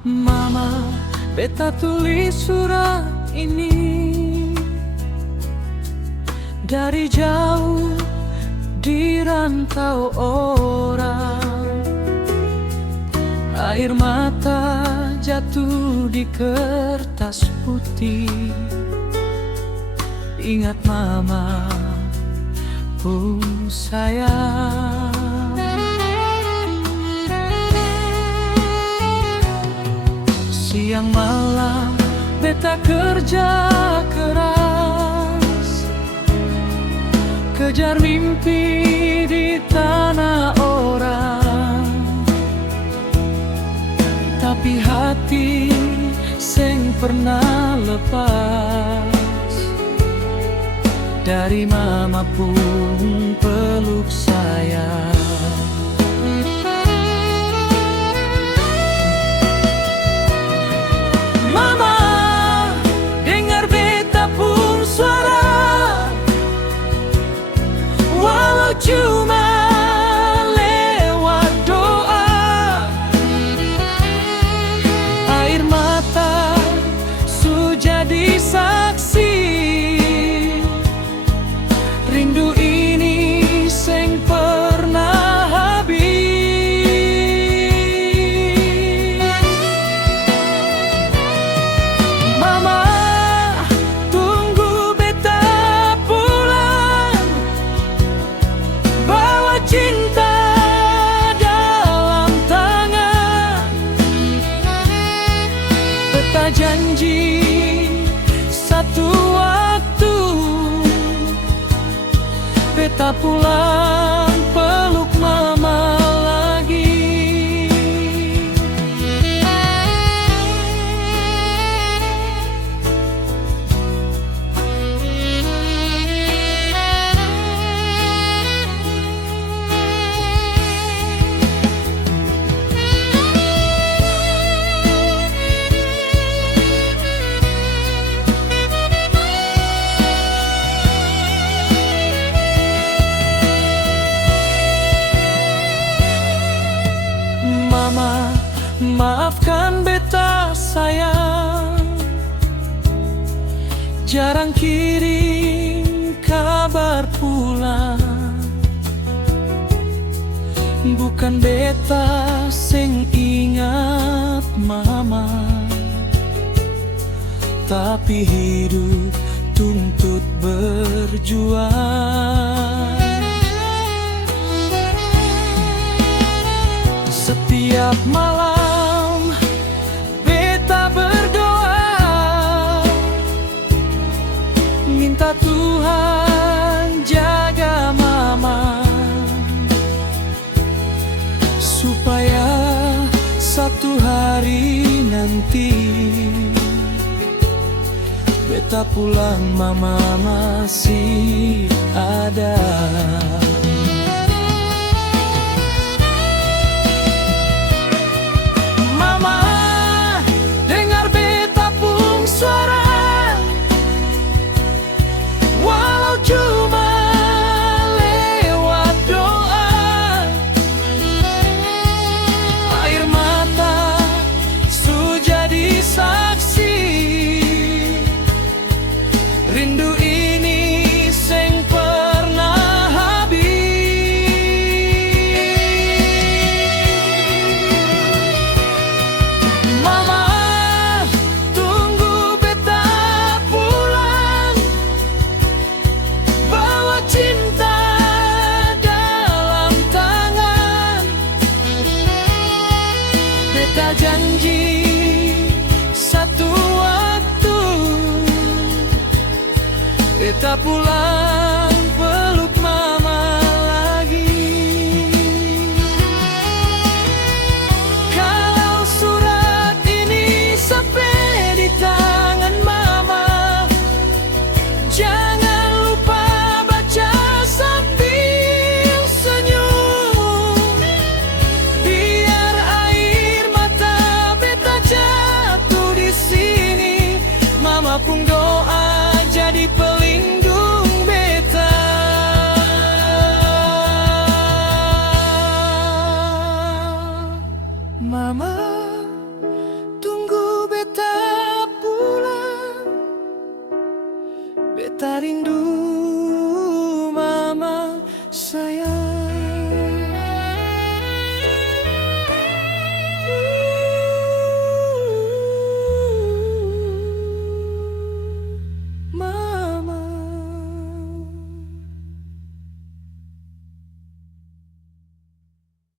Mama, beta tulis surat ini dari jauh di rantau orang. Air mata jatuh di kertas putih. Ingat mama, sayang. Siang malam beta kerja keras, kejar mimpi di tanah orang. Tapi hati seng pernah lepas dari mama pun peluk saya. Mama, dengar beta pun suara, walau cuma lewat doa. Air mata su jadi saksi, rindu ini seng pernah habis. Mama, tunggu beta pulang, bawa cinta dalam tangan. Beta janji satu waktu beta pulang peluk mama lagi. Mama, maafkan beta sayang, jarang kirim kabar pulang. Bukan beta sing ingat mama, tapi hidup tuntut berjuang. Setiap malam beta berdoa, minta Tuhan jaga mama, supaya satu hari nanti beta pulang mama masih ada. Rindu ini seng pernah habis. Mama, tunggu beta pulang, bawa cinta dalam tangan. Beta janji satu waktu beta pulang peluk mama lagi. Kalau surat ini sampai di tangan mama, jangan lupa baca sambil senyum, biar air Beta rindu